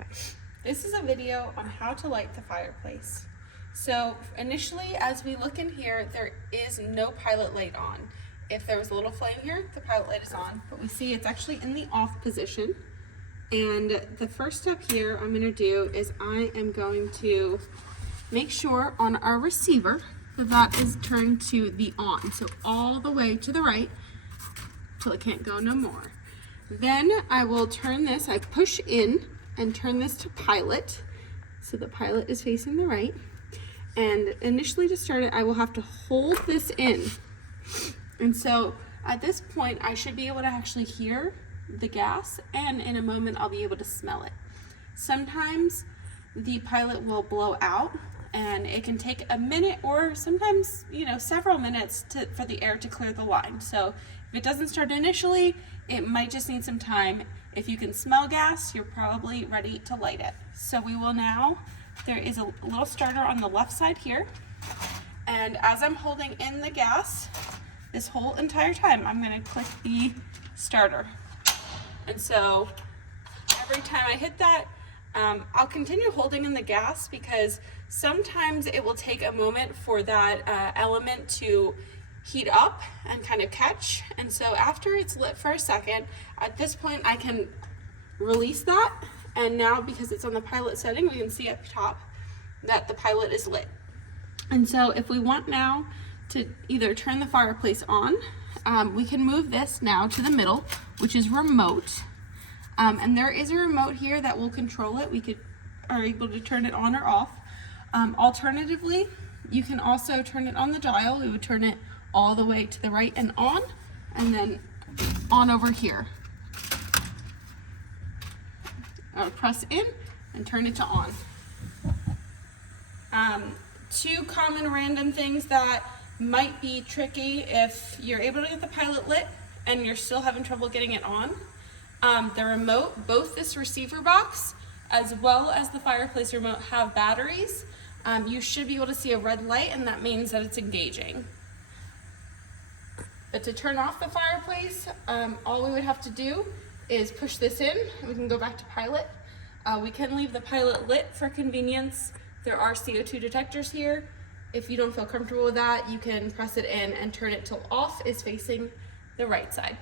Okay, this is a video on how to light the fireplace. So initially, as we look in here, there is no pilot light on. If there was a little flame here, the pilot light is on, but we see it's actually in the off position. And the first step here I'm gonna do is I am going to make sure on our receiver that that is turned to the on. So all the way to the right till it can't go no more. Then I will turn this, I push in and turn this to pilot. So the pilot is facing the right. And initially to start it, I will have to hold this in. And so at this point, I should be able to actually hear the gas, and in a moment I'll be able to smell it. Sometimes the pilot will blow out and it can take a minute or sometimes, several minutes for the air to clear the line. So if it doesn't start initially, it might just need some time. If you can smell gas, you're probably ready to light it. So we will now, there is a little starter on the left side here. And as I'm holding in the gas, this whole entire time, I'm gonna click the starter. And so every time I hit that, I'll continue holding in the gas because sometimes it will take a moment for that element to heat up and kind of catch. And so after it's lit for a second, at this point I can release that. And now because it's on the pilot setting, we can see up top that the pilot is lit. And so if we want now to either turn the fireplace on, we can move this now to the middle, which is remote. And there is a remote here that will control it. We are able to turn it on or off. Alternatively, you can also turn it on the dial. We would turn it all the way to the right and then on over here. I would press in and turn it to on. Two common random things that might be tricky if you're able to get the pilot lit and you're still having trouble getting it on. The remote, both this receiver box as well as the fireplace remote have batteries. You should be able to see a red light, and that means that it's engaging. But to turn off the fireplace, all we would have to do is push this in, and we can go back to pilot. We can leave the pilot lit for convenience. There are CO2 detectors here. If you don't feel comfortable with that, you can press it in and turn it till off is facing the right side.